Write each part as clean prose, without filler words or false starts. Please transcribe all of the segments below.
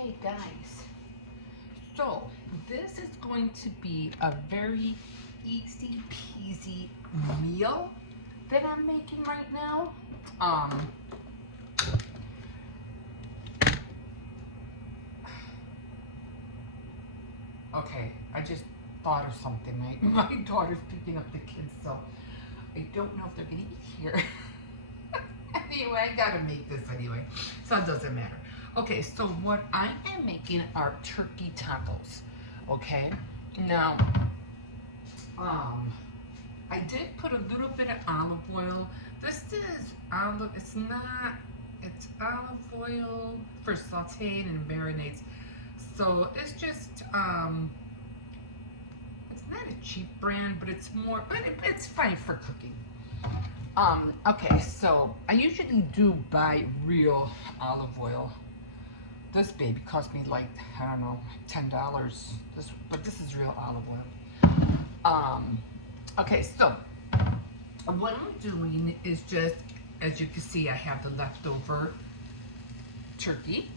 Okay, guys. So, this is going to be a very easy peasy meal that I'm making right now. Um, okay, I just thought of something. My daughter's picking up the kids, so I don't know if they're gonna eat here. Anyway, I gotta make this anyway, so it doesn't matter. Okay, so what I am making are turkey tacos. Okay, now, um, I did put a little bit of olive oil. This is olive, it's olive oil for sauteing and marinades. So it's just, it's not a cheap brand, but it's more, but it's fine for cooking. Okay, so I usually do buy real olive oil. This baby cost me like, I don't know, $10. But this is real olive oil. Okay, so what I'm doing is just, as you can see, I have the leftover turkey.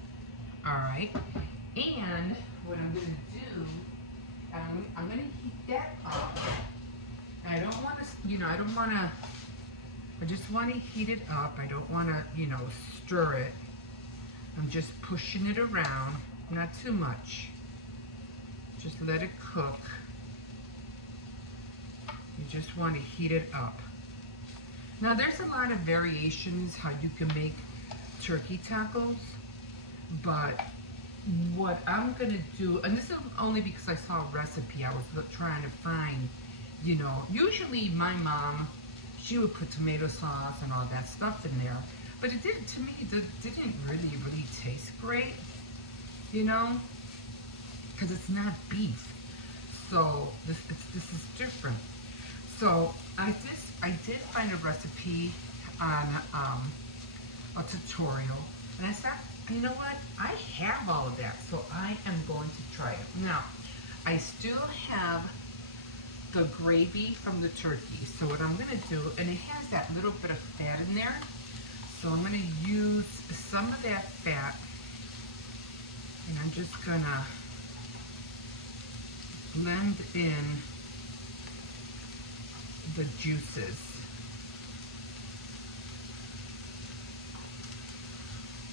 All right, and what I'm gonna do, I'm gonna heat that up. I don't want to, I don't want to. I just want to heat it up. I don't want to, stir it. I'm just pushing it around, not too much. Just let it cook. You just want to heat it up. Now there's a lot of variations how you can make turkey tacos, but what I'm gonna do, and this is only because I saw a recipe I was trying to find, usually my mom, she would put tomato sauce and all that stuff in there, but it didn't, to me, it didn't really taste great, because it's not beef. So this is different. So I did find a recipe on a tutorial, and I said, you know what? I have all of that, so I am going to try it. Now, I still have the gravy from the turkey. So what I'm gonna do, and it has that little bit of fat in there, so I'm gonna use some of that fat, and I'm just gonna blend in the juices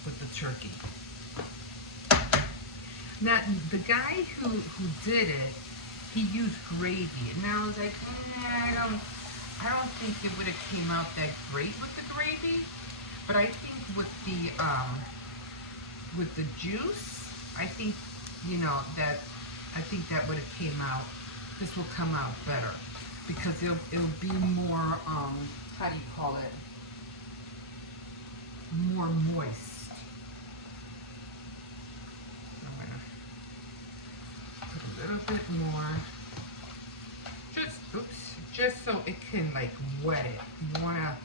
with the turkey. Now, the guy who did it, he used gravy, and I was like, I don't think it would have came out that great with the gravy, but I think with the juice, I think, I think that would have came out, this will come out better, because it'll be more, how do you call it, more moist. A little bit more, just so it can like wet it. You wanna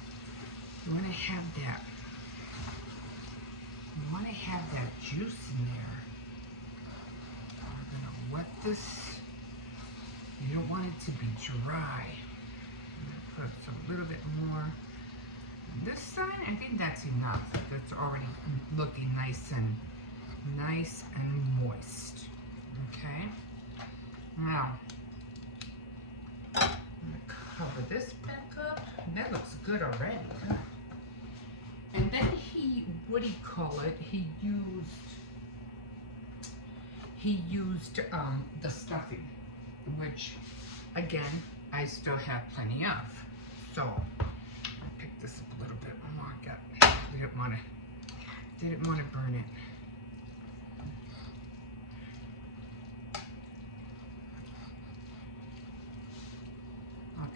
have that. You wanna have that juice in there. We're gonna wet this. You don't want it to be dry. I'm gonna put a little bit more. On this side, I think that's enough. That's already looking nice and moist. Okay. Now, I'm going to cover this back up. That looks good already, huh? And then what do you call it? He used the stuffing, which, again, I still have plenty of. So, I picked this up a little bit more. Didn't want to burn it.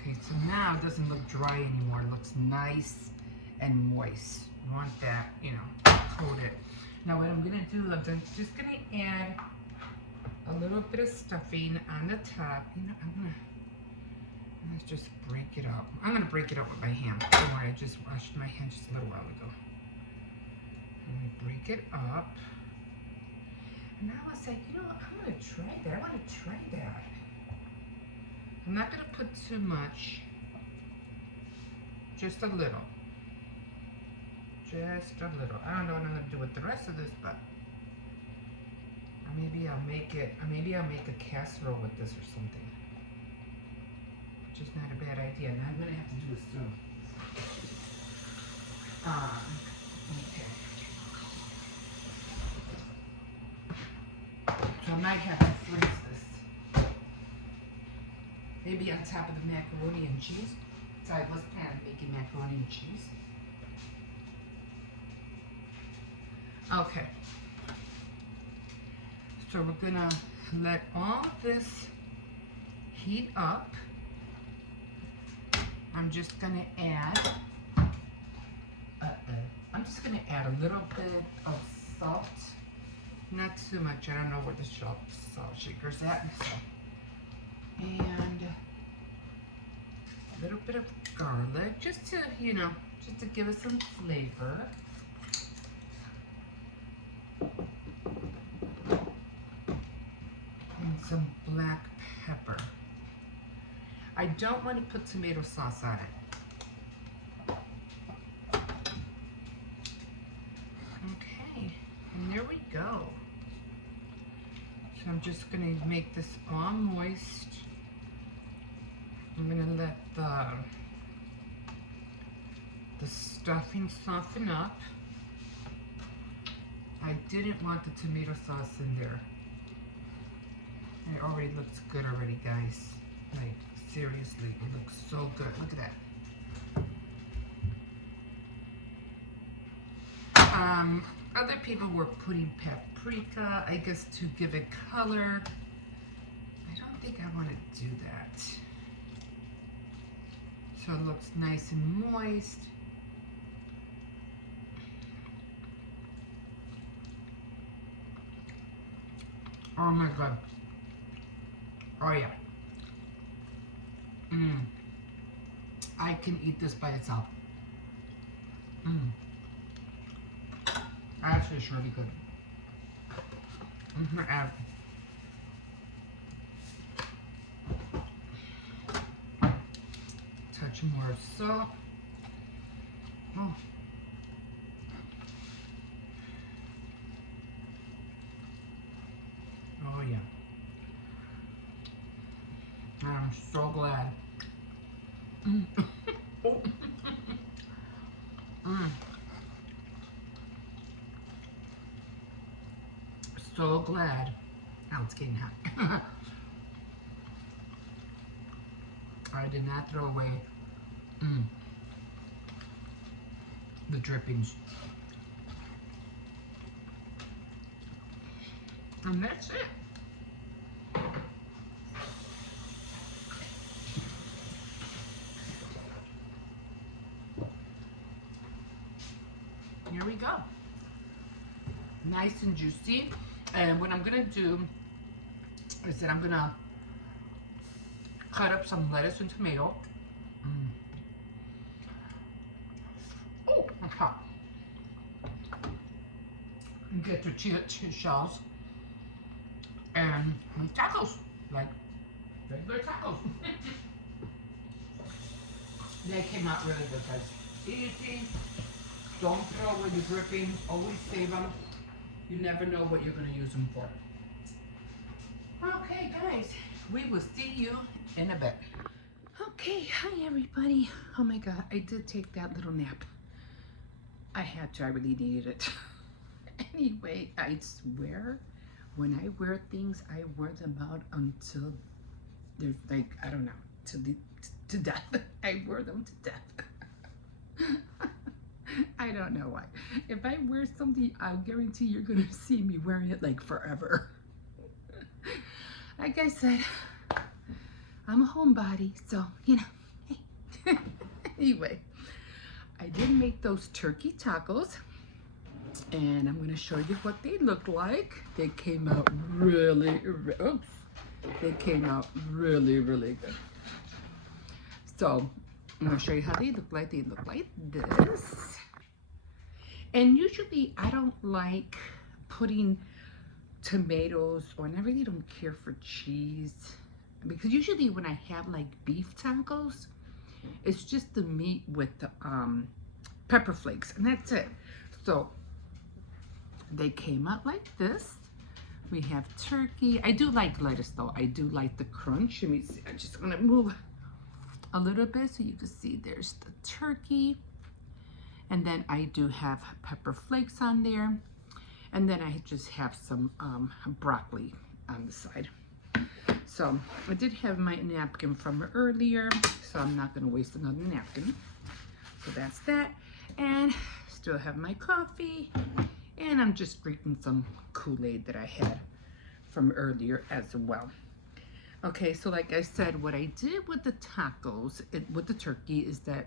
Okay, so now it doesn't look dry anymore. It looks nice and moist. You want that, coat it. Now what I'm gonna do, I'm just gonna add a little bit of stuffing on the top. Let's just break it up. I'm gonna break it up with my hand. Don't worry, I just washed my hand just a little while ago. Let me break it up. And I was like, I'm gonna try that. I wanna try that. I'm not going to put too much, just a little. Just a little. I don't know what I'm going to do with the rest of this, but Maybe I'll make a casserole with this or something. Which is not a bad idea. And I'm gonna have to do it soon. Okay. So I might have to freeze this. Maybe on top of the macaroni and cheese. So I was planning on making macaroni and cheese. Okay. So we're gonna let all this heat up. I'm just gonna add a little bit of salt. Not too much. I don't know where the salt shaker's at. So. And a little bit of garlic, just to give it some flavor. And some black pepper. I don't want to put tomato sauce on it. Okay, and there we go. So I'm just gonna make this all moist. I'm gonna let the stuffing soften up. I didn't want the tomato sauce in there. It already looks good already, guys. Like, seriously, it looks so good. Look at that. Other people were putting paprika, I guess, to give it color. I don't think I want to do that. So it looks nice and moist. Oh my God. Oh yeah. I can eat this by itself. Actually, it's really good. I'm gonna add a touch more salt. Oh. Oh yeah. I'm so glad. Oh. So glad. Now it's getting hot. I did not throw away the drippings. And that's it. Here we go. Nice and juicy. And what I'm gonna do is that I'm gonna cut up some lettuce and tomato. Oh, that's hot. And get tortilla shells and tacos, like regular tacos. They came out really good, guys. Easy. Don't throw away the drippings. Always save them. You never know what you're going to use them for. Okay, guys. We will see you in a bit. Okay, hi everybody. Oh my God, I did take that little nap. I had to. I really needed it. Anyway, I swear, when I wear things, I wear them out until they're like, I don't know, to death. I wear them to death. I don't know why. If I wear something, I'll guarantee you're gonna see me wearing it like forever. Like I said, I'm a homebody, so you know. Hey. Anyway, I did make those turkey tacos, and I'm gonna show you what they look like. They came out really good. So I'm gonna show you how they look like. They look like this. And usually I don't like putting tomatoes, and I really don't care for cheese, because usually when I have like beef tacos, it's just the meat with the pepper flakes, and that's it. So they came out like this. We have turkey. I do like lettuce though. I do like the crunch. Let me see. I'm just gonna move a little bit so you can see there's the turkey. And then I do have pepper flakes on there. And then I just have some broccoli on the side. So I did have my napkin from earlier, so I'm not gonna waste another napkin. So that's that. And still have my coffee. And I'm just drinking some Kool-Aid that I had from earlier as well. Okay, so like I said, what I did with the tacos, with the turkey, is that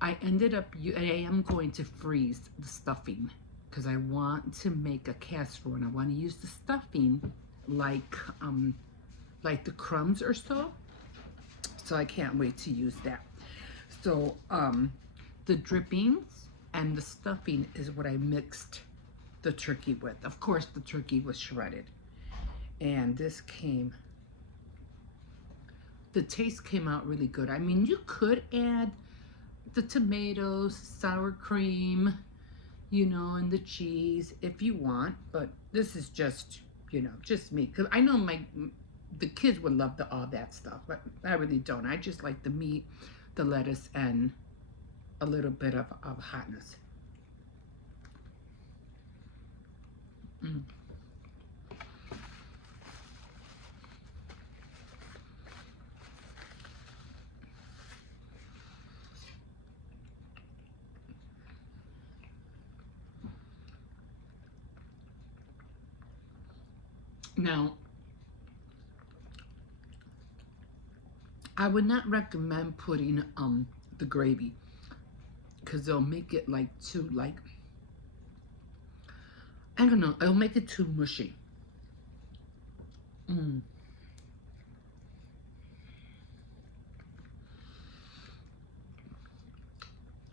I ended up, I am going to freeze the stuffing because I want to make a casserole and I want to use the stuffing like the crumbs or so. So I can't wait to use that. So the drippings and the stuffing is what I mixed the turkey with. Of course, the turkey was shredded. And this came, the taste came out really good. I mean, you could add the tomatoes, sour cream, you know, and the cheese if you want, but this is just, you know, just me. Because I know the kids would love all that stuff, but I really don't. I just like the meat, the lettuce, and a little bit of hotness. Mm. Now, I would not recommend putting the gravy because they'll make it like too I don't know, it'll make it too mushy. Mm.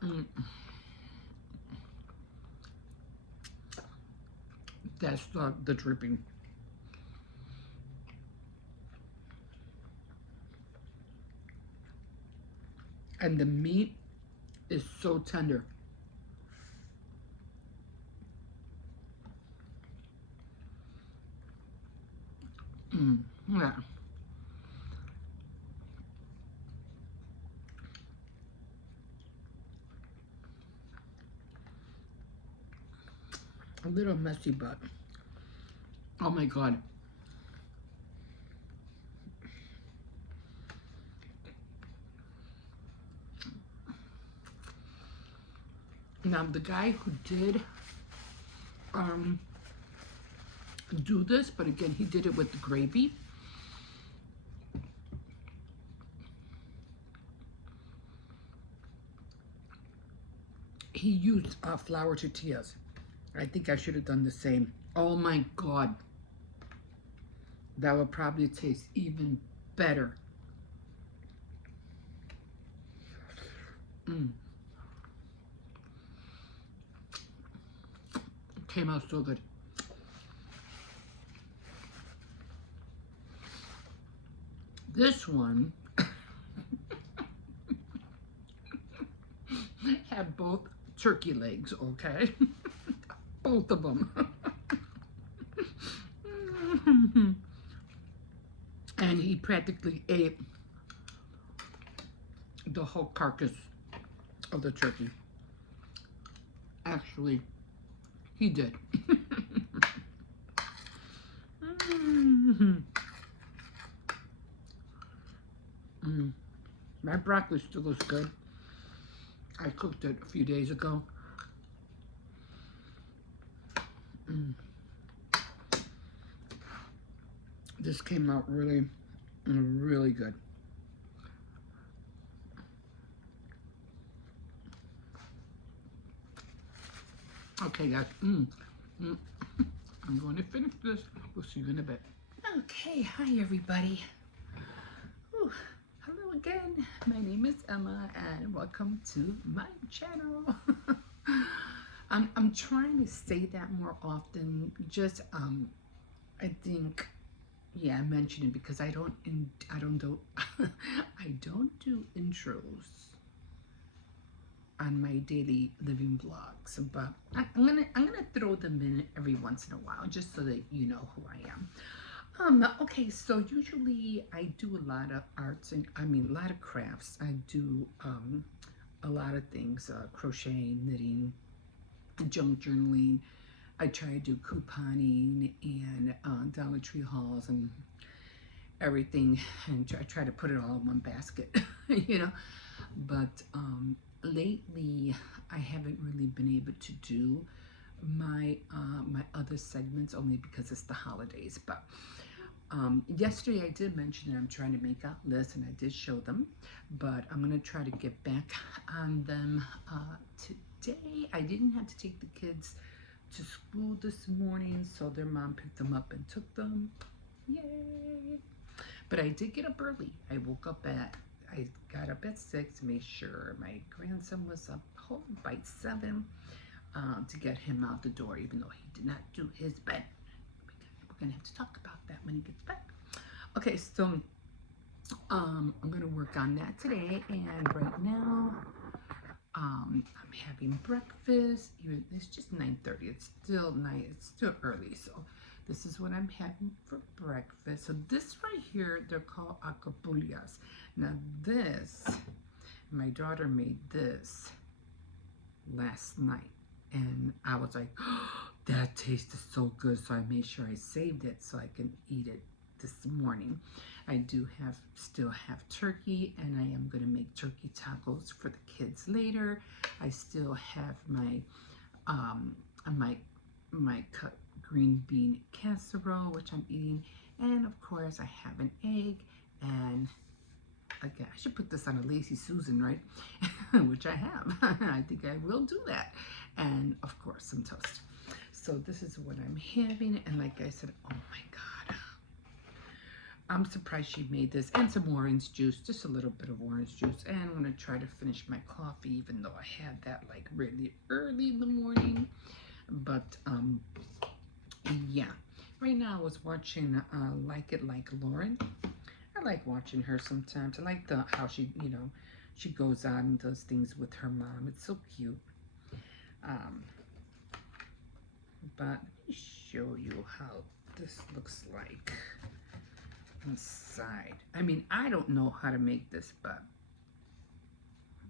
Mm. That's the dripping. And the meat is so tender. Mm. Yeah. A little messy, but oh my God. Now the guy who did do this, but again he did it with the gravy. He used flour tortillas. I think I should have done the same. Oh my God. That would probably taste even better. Mm. It came out so good. This one had both turkey legs, okay? Both of them. And he practically ate the whole carcass of the turkey. Actually, he did. My broccoli still looks good. I cooked it a few days ago. This came out really, really good. Okay, guys. I'm going to finish this. We'll see you in a bit. Okay, hi everybody. Ooh, hello again. My name is Emma, and welcome to my channel. I'm trying to say that more often. Just I think, yeah, I mentioned it because I don't do I don't do intros. on my daily living vlogs, but I'm gonna throw them in every once in a while just so that you know who I am. Okay, so usually I do a lot of arts and a lot of crafts. I do a lot of things, crocheting, knitting, junk journaling. I try to do couponing and Dollar Tree hauls and everything, and try to put it all in one basket, you know. But lately, I haven't really been able to do my other segments only because it's the holidays. But yesterday I did mention that I'm trying to make out lists, and I did show them, but I'm gonna try to get back on them today. I didn't have to take the kids to school this morning, so their mom picked them up and took them. Yay! But I did get up early. I got up at 6 to make sure my grandson was up home by 7 to get him out the door, even though he did not do his bed. We're gonna have to talk about that when he gets back. Okay, so I'm gonna work on that today, and right now I'm having breakfast. Even it's just 9:30. It's still night. It's still early, so this is what I'm having for breakfast. So this right here, they're called acapulcas. Now this, my daughter made this last night, and I was like, oh, that tasted so good. So I made sure I saved it so I can eat it this morning. I do still have turkey, and I am going to make turkey tacos for the kids later. I still have my my cut green bean casserole, which I'm eating, and of course I have an egg. And again, I should put this on a Lazy Susan, right? Which I have. I think I will do that. And of course some toast. So this is what I'm having, and like I said, oh my god, I'm surprised she made this, and some orange juice, just a little bit of orange juice. And I'm gonna try to finish my coffee, even though I had that like really early in the morning. But yeah, right now I was watching Like It Like Lauren. I like watching her sometimes. I like how she, she goes out and does things with her mom. It's so cute. But let me show you how this looks like inside. I mean, I don't know how to make this, but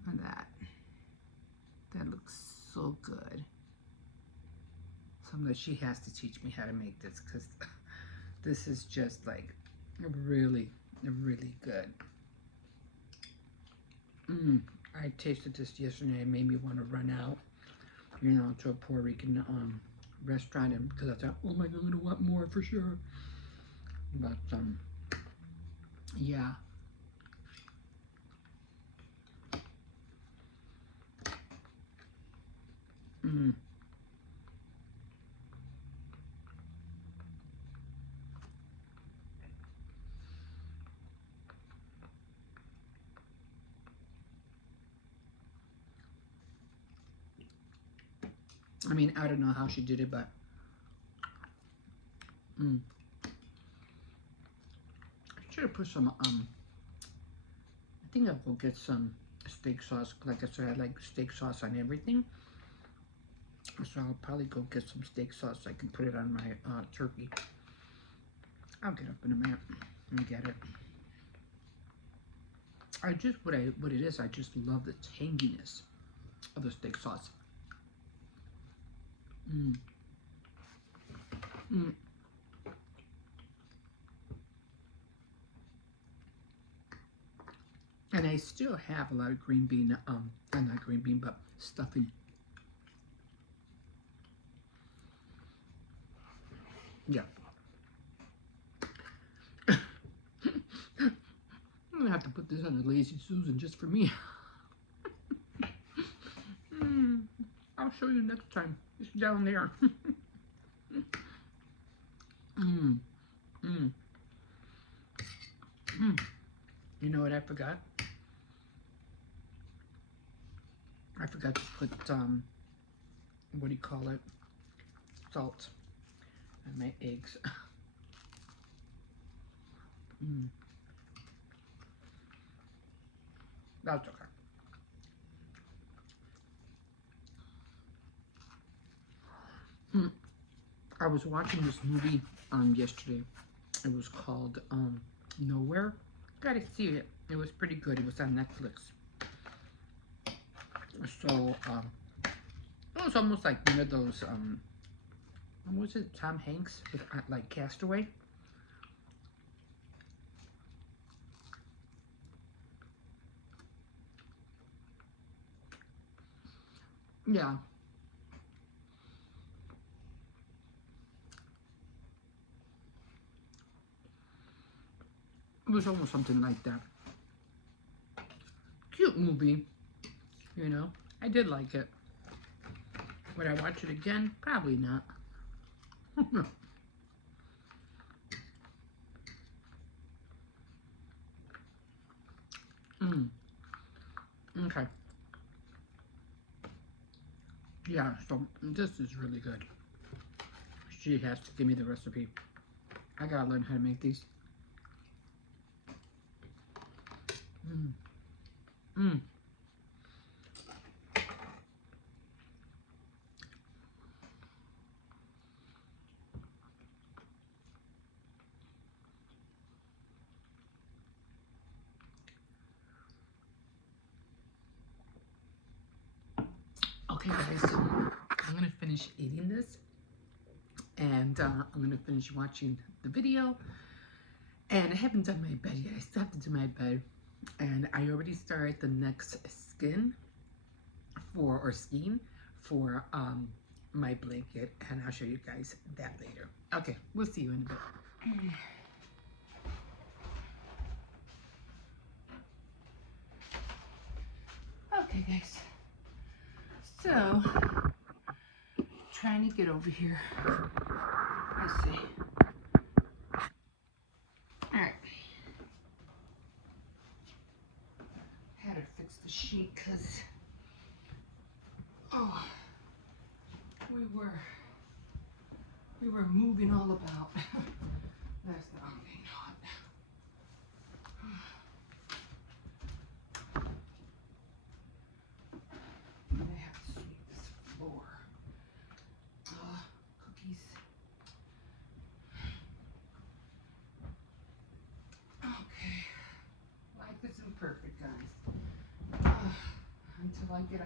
look at that. That looks so good. Something that she has to teach me how to make this, because this is just like really, really good. I tasted this yesterday. It made me want to run out, to a Puerto Rican restaurant, and because I thought, oh my god, I'm gonna want more for sure. But yeah. I mean, I don't know how she did it, but I should have put some, I think I'll go get some steak sauce. Like I said, I like steak sauce on everything. So I'll probably go get some steak sauce so I can put it on my turkey. I'll get up in a minute and get it. What it is, I just love the tanginess of the steak sauce. And I still have a lot of green bean, not green bean, but stuffing. Yeah. I'm gonna have to put this on a Lazy Susan just for me. I'll show you next time. It's down there. You know what I forgot? I forgot to put, what do you call it? Salt on my eggs. That's okay. Mm, I was watching this movie yesterday. It was called Nowhere. Gotta see it. It was pretty good. It was on Netflix. So it was almost like one of those what was it, Tom Hanks with like Castaway? Yeah, it was almost something like that. Cute movie, you know. I did like it. Would I watch it again? Probably not. mm, okay. Yeah, so this is really good. She has to give me the recipe. I gotta learn how to make these. Mm, mm. Okay, guys, so I'm gonna finish eating this, and I'm gonna finish watching the video. And I haven't done my bed yet. I still have to do my bed, and I already started the next skein for my blanket, and I'll show you guys that later. Okay, we'll see you in a bit. Okay, guys. So, trying to get over here. Let's see. Alright. Had to fix the sheet because, oh, we were moving all about. That's not being hot. I have to sweep this floor. Cookies. Okay. Life isn't perfect, guys. Until I get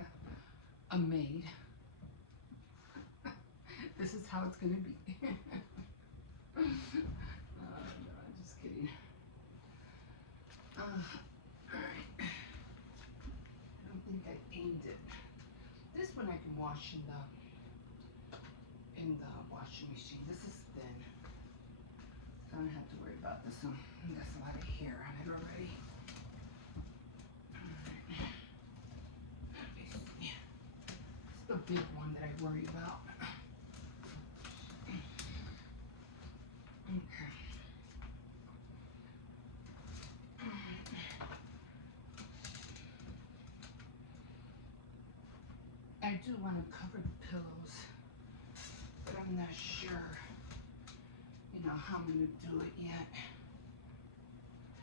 a maid. This is how it's gonna be. No, I'm just kidding. Alright. I don't think I aimed it. This one I can wash in the washing machine. This is thin. So I don't have to worry about this one. There's a lot of hair on it already. Alright. Let me see. It's the big one that I worry about. Okay. I do want to cover the pillows, but I'm not sure, how I'm going to do it yet.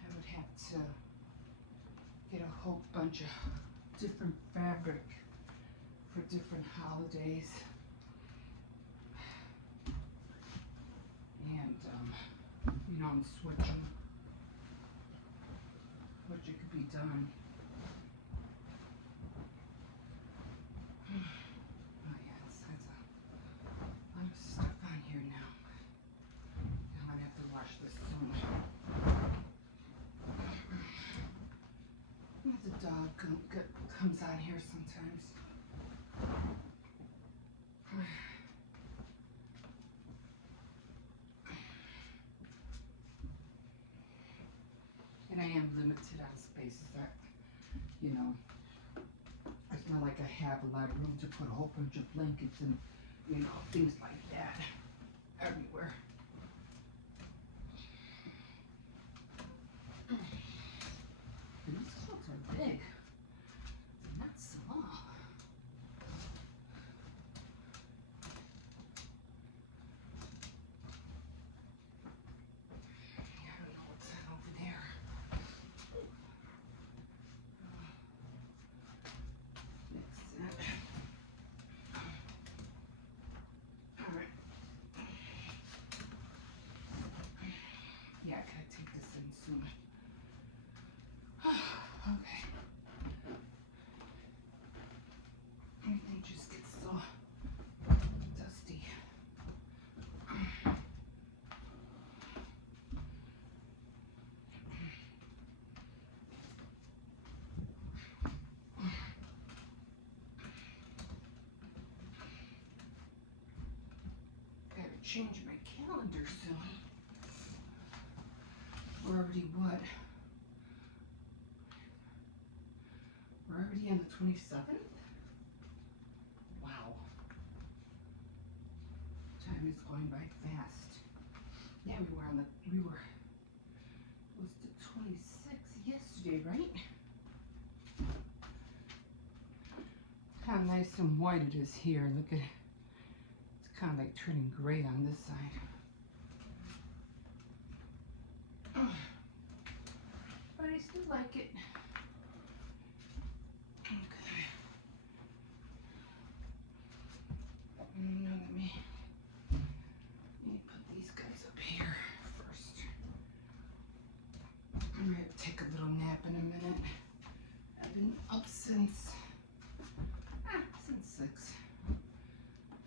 I would have to get a whole bunch of different fabric for different holidays. And, and switch them, which it could be done. Oh yeah, that's a lot of stuff on here now. I'm gonna have to wash this soon. The dog comes on here sometimes. And I am limited on spaces that, it's not like I have a lot of room to put a whole bunch of blankets and, things like that everywhere. And these clothes are big, not small. I don't know what's that over there. Mix it. change my calendar soon. We're already what? We're already on the 27th? Wow. Time is going by fast. Yeah, it was the 26th yesterday, right? How nice and white it is here. Look at it. It's kind of like turning gray on this side. But I still like it. Okay. Now let me put these guys up here first. I'm going to take a little nap in a minute. I've been up since 6.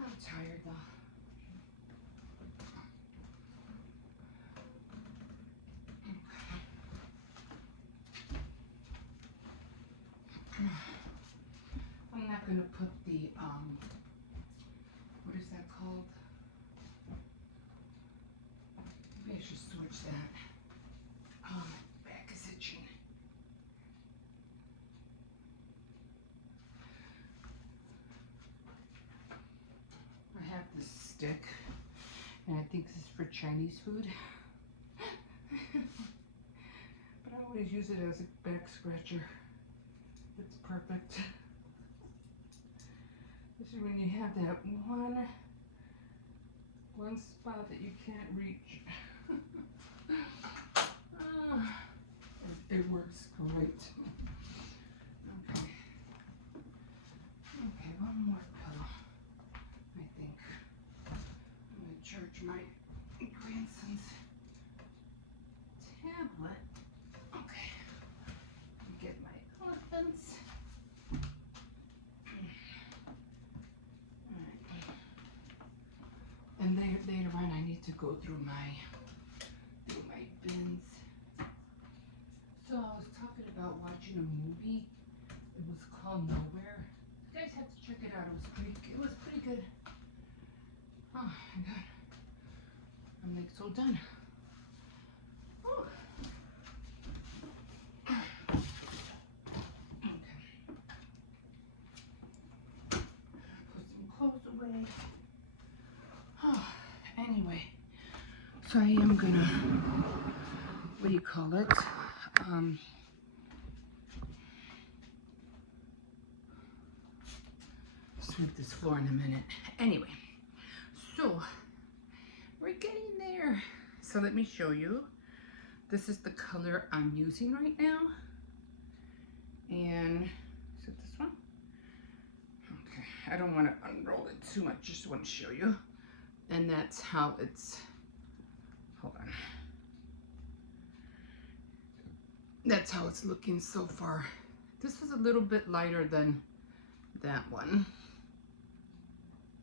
I'm tired though. I'm not going to put the, what is that called? Maybe I should switch that. Oh, my back is itching. I have this stick, and I think this is for Chinese food. But I always use it as a back scratcher. It's perfect. This is when you have that one spot that you can't reach. It works great. Okay. Okay, one more pillow, I think. I'm going to charge my grandson's tablet. Okay. Get my elephants. Alright. And later on I need to go through my bins. So I was talking about watching a movie. It was called Nowhere. You guys have to check it out. It was pretty good. Oh my god. I'm like so done. Oh. Okay. Put some clothes away. Oh, anyway. So I am gonna, what do you call it? Sweep this floor in a minute. Anyway, so we're getting there. So let me show you. This is the color I'm using right now. And is it this one? Okay, I don't want to unroll it too much, just want to show you. And that's how it's, hold on. That's how it's looking so far. This is a little bit lighter than that one,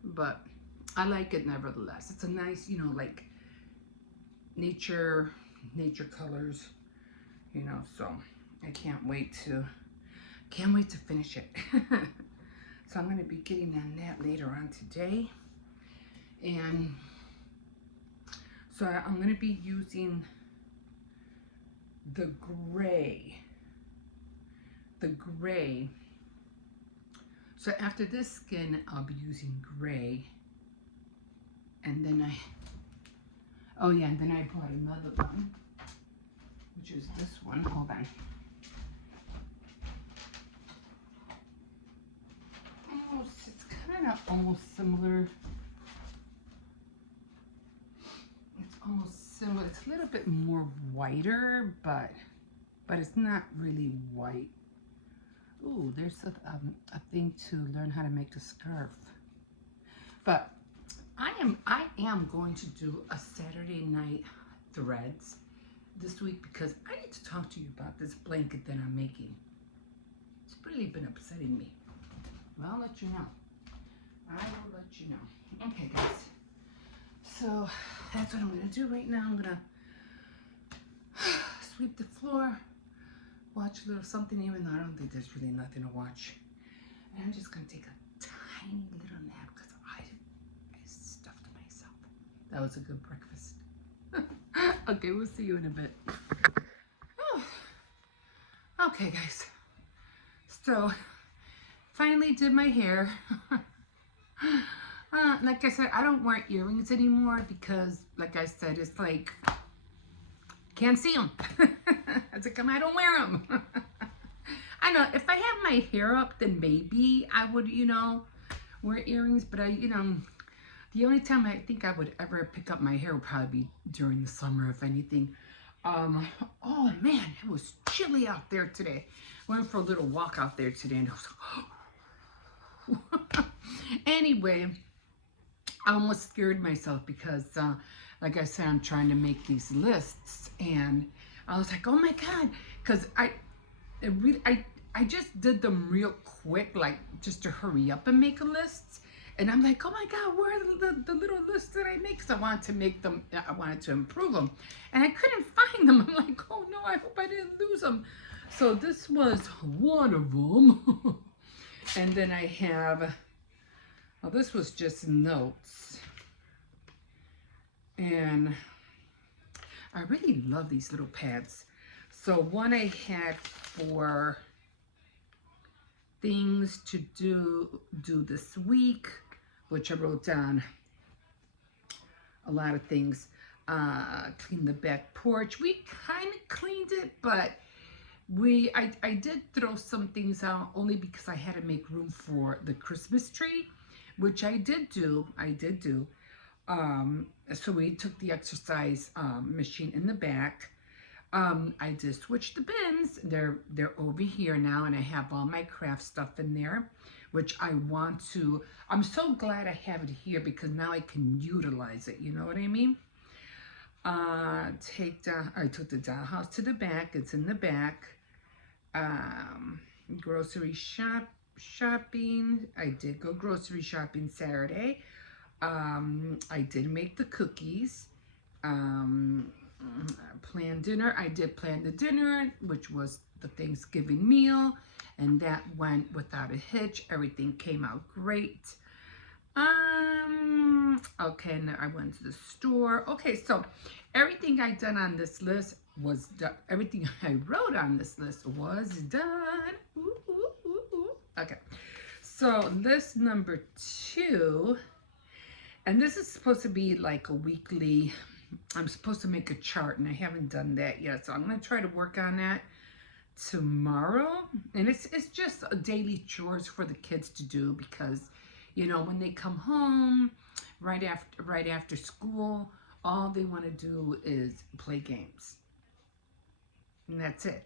but I like it nevertheless. It's a nice, you know, like nature colors, you know, so I can't wait to finish it. So I'm going to be getting on that later on today. And so I'm going to be using the gray. So after this skin, I'll be using gray. And then and then I bought another one, which is this one. Hold on. It's kind of almost similar. It's almost similar. It's a little bit more whiter, but it's not really white. Ooh, there's a thing to learn how to make a scarf. But I am going to do a Saturday night threads this week because I need to talk to you about this blanket that I'm making. It's really been upsetting me. Well, I'll let you know. I will let you know. Okay, guys. So that's what I'm going to do right now. I'm going to sweep the floor, watch a little something, even though I don't think there's really nothing to watch. And I'm just going to take a tiny little nap because I stuffed myself. That was a good breakfast. Okay, we'll see you in a bit. Oh, okay, guys. So, finally did my hair. Like I said, I don't wear earrings anymore because, like I said, it's like, can't see them. As I come, I don't wear them. I know, if I have my hair up, then maybe I would, wear earrings. But the only time I think I would ever pick up my hair would probably be during the summer, if anything. Oh man, it was chilly out there today. Went for a little walk out there today, and I was like, anyway, I almost scared myself because, like I said, I'm trying to make these lists, and I was like, oh my god, because I just did them real quick, like just to hurry up and make a list. And I'm like, oh my god, where are the little lists that I make? Because I wanted to make them, I wanted to improve them, and I couldn't find them. I'm like, oh no, I hope I didn't lose them. So this was one of them. And then I have, well, this was just notes. And I really love these little pads. So one I had for things to do this week, which I wrote down a lot of things. Clean the back porch. We kind of cleaned it, but I did throw some things out only because I had to make room for the Christmas tree, which I did do. So we took the exercise machine in the back. I just switched the bins. They're over here now, and I have all my craft stuff in there, which I want to. I'm so glad I have it here because now I can utilize it. You know what I mean? I took the dollhouse to the back. It's in the back. Grocery shopping. I did go grocery shopping Saturday. I did make the cookies. Plan dinner. I did plan the dinner, which was the Thanksgiving meal, and that went without a hitch. Everything came out great. Okay, and I went to the store. Okay, so everything I done on this list was done. Everything I wrote on this list was done. Ooh, ooh, ooh, ooh. Okay, so list number 2, and this is supposed to be like a weekly. I'm supposed to make a chart, and I haven't done that yet, so I'm going to try to work on that tomorrow. And it's just a daily chores for the kids to do because, when they come home right after school, all they want to do is play games, and that's it.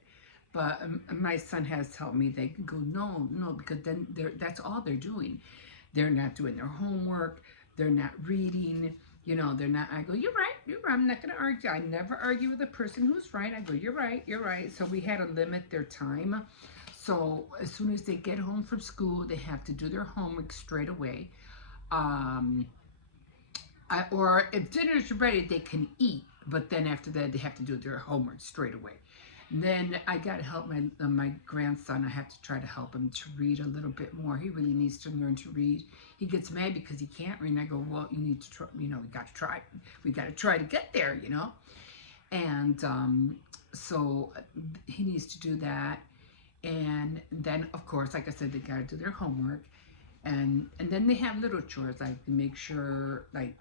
But my son has helped me. They can go, no, because then that's all they're doing. They're not doing their homework. They're not reading. They're not. I go, you're right. I'm not going to argue. I never argue with a person who's right. I go, you're right. So we had to limit their time. So as soon as they get home from school, they have to do their homework straight away. Or if dinner's ready, they can eat. But then after that, they have to do their homework straight away. And then I got to help my grandson. I have to try to help him to read a little bit more. He really needs to learn to read. He gets mad because he can't read. And I go, well, you need to try. We got to try. We got to try to get there. And so he needs to do that. And then, of course, like I said, they got to do their homework. And then they have little chores like make sure the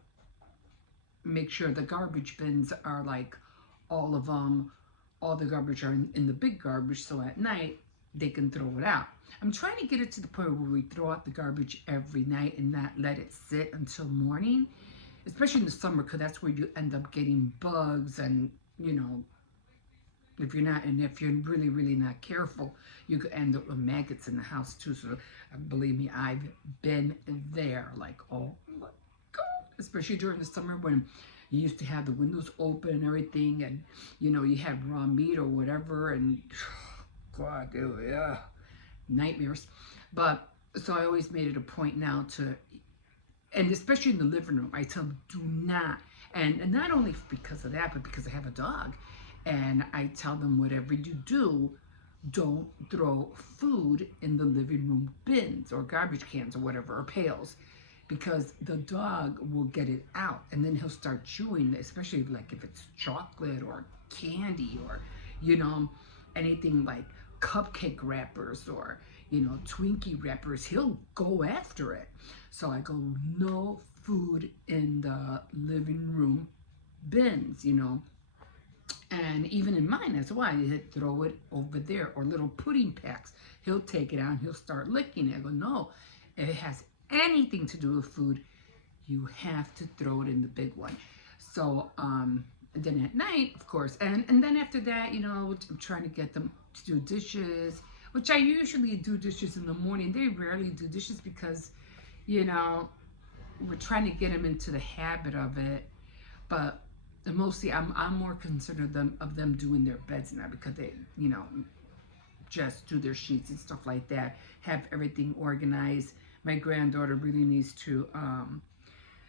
garbage bins are like all of them. All the garbage are in the big garbage, so at night they can throw it out. I'm trying to get it to the point where we throw out the garbage every night and not let it sit until morning, especially in the summer, because that's where you end up getting bugs and, if you're really, really not careful, you could end up with maggots in the house too. So believe me, I've been there, like, oh my God, especially during the summer when you used to have the windows open and everything, and you had raw meat or whatever, and God, yeah, nightmares. But so I always made it a point now to, and especially in the living room, I tell them do not, and not only because of that, but because I have a dog, and I tell them whatever you do, don't throw food in the living room bins or garbage cans or whatever, or pails. because the dog will get it out and then he'll start chewing, especially like if it's chocolate or candy or, you know, anything like cupcake wrappers or, you know, Twinkie wrappers. He'll go after it. So I go, no food in the living room bins, you know. And even in mine as well, he'd throw it over there, or little pudding packs. He'll take it out and he'll start licking it. I go, no, if it has anything to do with food, you have to throw it in the big one. So, then at night, of course, and then after that, you know, I'm trying to get them to do dishes, which I usually do dishes in the morning. They rarely do dishes because, you know, we're trying to get them into the habit of it. But mostly, I'm more concerned of them doing their beds now, because they, you know, just do their sheets and stuff like that, have everything organized. My granddaughter really needs to,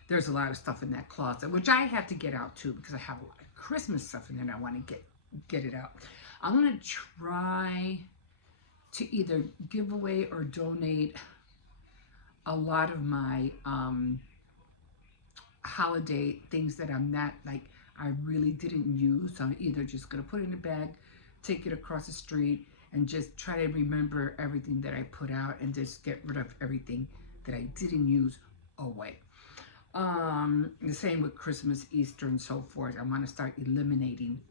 there's a lot of stuff in that closet, which I have to get out too, because I have a lot of Christmas stuff in there and I want to get it out. I'm going to try to either give away or donate a lot of my holiday things that I'm not, like, I really didn't use. So I'm either just going to put it in a bag, take it across the street, and just try to remember everything that I put out and just get rid of everything that I didn't use away. The same with Christmas, Easter, and so forth. I want to start eliminating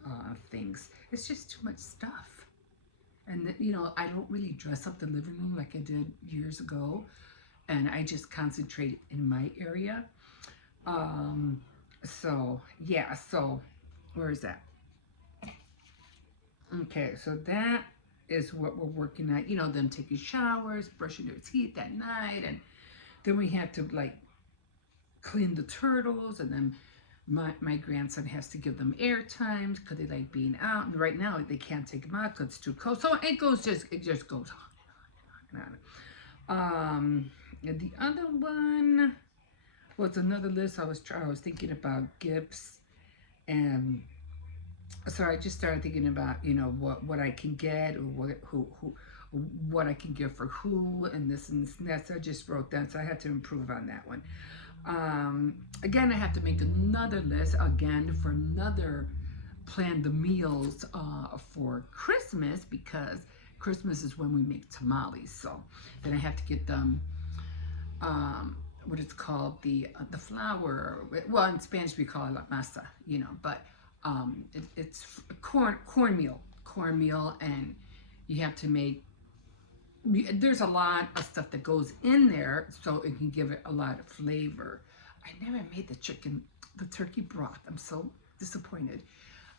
things. It's just too much stuff. And, you know, I don't really dress up the living room like I did years ago. And I just concentrate in my area. So, yeah, so where is that? Okay, so that is what we're working at. You know, them taking showers, brushing their teeth at night, and then we have to, like, clean the turtles, and then my grandson has to give them air times because they like being out, and right now they can't take them out because it's too cold. So it just goes on and on and on. And the other one was another list. I was thinking about gifts, and so I just started thinking about, you know, what I can get, or what I can get for who, and this and this and that. So I just wrote that, so I had to improve on that one. Again, I have to make another list again for another, plan the meals for Christmas, because Christmas is when we make tamales. So then I have to get them, what it's called, the flour. Well, in Spanish we call it la masa, you know, but it's cornmeal, and you have to make. There's a lot of stuff that goes in there, so it can give it a lot of flavor. I never made the turkey broth. I'm so disappointed,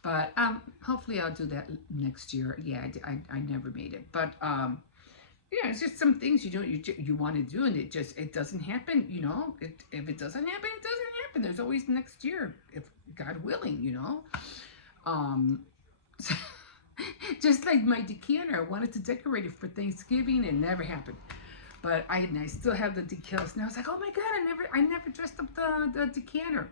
but hopefully I'll do that next year. Yeah, I never made it, but yeah, it's just some things you want to do, and it doesn't happen. You know, if it doesn't happen, it doesn't happen. There's always next year, if God willing. You know, so just like my decanter, I wanted to decorate it for Thanksgiving, and it never happened. But I still have the decals, and I was like, oh my God, I never dressed up the decanter.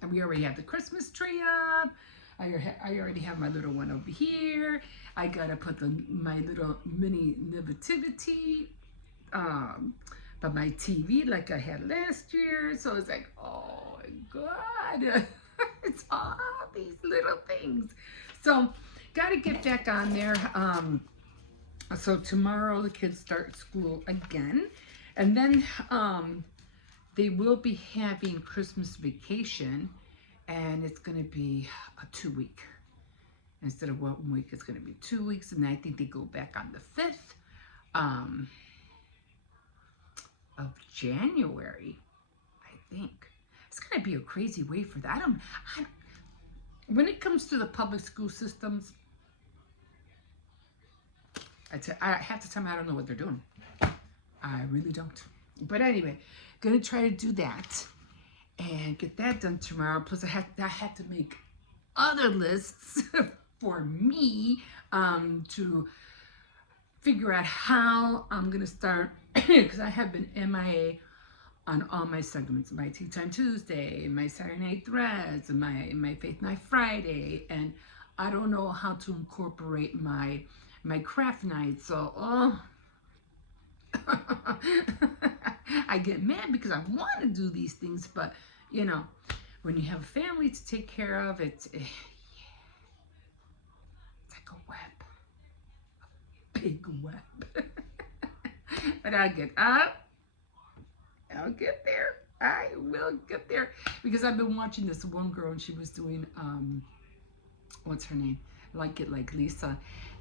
And we already have the Christmas tree up. I already have my little one over here. I gotta put my little mini nativity by my TV like I had last year. So it's like, oh my God, it's all these little things. So gotta get back on there. So tomorrow the kids start school again, and then they will be having Christmas vacation, and it's going to be a 2-week. Instead of 1 week, it's going to be 2 weeks, and I think they go back on the 5th of January, I think. It's going to be a crazy way for that. When it comes to the public school systems, I have to tell them I don't know what they're doing. I really don't. But anyway, gonna try to do that and get that done tomorrow. Plus, I had to make other lists for me to figure out how I'm gonna start, because I have been MIA on all my segments, my Tea Time Tuesday, my Saturday Night Threads, my Faith Night Friday, and I don't know how to incorporate my craft night. So I get mad because I want to do these things, but you know, when you have a family to take care of, it's like a web, big web. But I'll get there. I will get there because I've been watching this one girl and she was doing what's her name? Like It Like Lisa.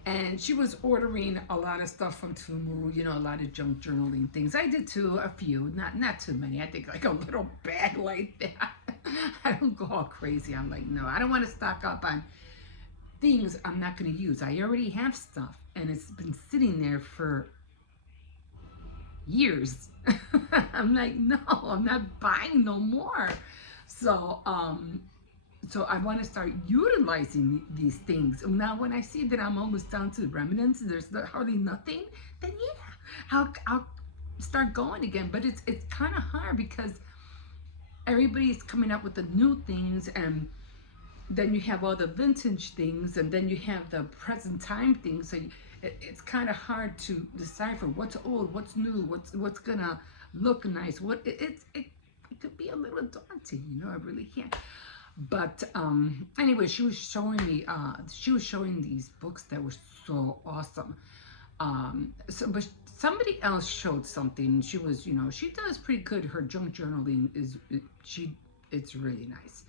And she was ordering a lot of stuff from Temu, you know, a lot of junk journaling things. I did too, a few, not too many. I think like a little bag like that. I don't go all crazy. I'm like, no, I don't want to stock up on things I'm not going to use. I already have stuff and it's been sitting there for years. I'm like, no, I'm not buying no more. So, so I want to start utilizing these things. Now, when I see that I'm almost down to the remnants, there's hardly nothing, then yeah, I'll start going again. But it's kind of hard because everybody's coming up with the new things, and then you have all the vintage things, and then you have the present time things. So it's kind of hard to decipher what's old, what's new, what's gonna look nice. It could be a little daunting, you know. I really can't. But anyway, she was showing me. She was showing these books that were so awesome. But somebody else showed something. She was, you know, she does pretty good. Her junk journaling it's really nice.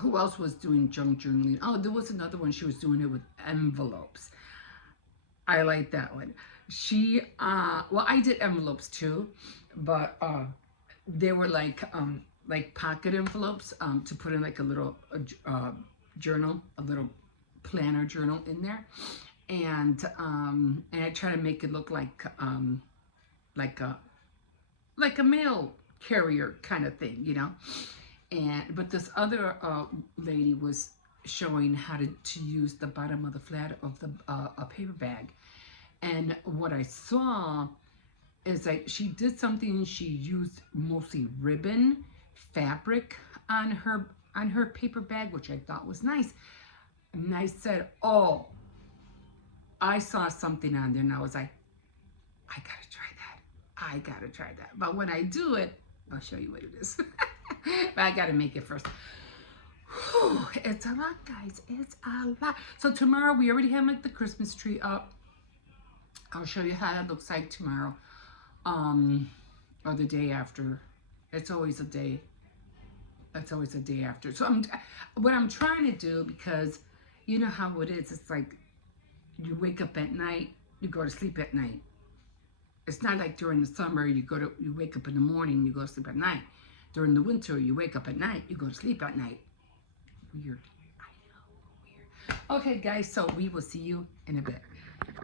Who else was doing junk journaling? Oh, there was another one. She was doing it with envelopes. I like that one. She, well, I did envelopes too, but they were like pocket envelopes to put in like a little journal, a little planner journal in there, and I try to make it look like a mail carrier kind of thing, you know. But this other lady was showing how to use the bottom of the flat of the a paper bag, and what I saw is like she did something. She used mostly ribbon, fabric on her paper bag, which I thought was nice. And I said, "Oh, I saw something on there," and I was like, "I gotta try that. I gotta try that." But when I do it, I'll show you what it is. But I gotta make it first. Whew, it's a lot, guys. It's a lot. So tomorrow we already have like the Christmas tree up. I'll show you how it looks like tomorrow, or the day after. It's always a day. It's always a day after. So what I'm trying to do, because you know how it is. It's like you wake up at night, you go to sleep at night. It's not like during the summer you wake up in the morning, you go to sleep at night. During the winter, you wake up at night, you go to sleep at night. Weird. I know, weird. Okay, guys, so we will see you in a bit.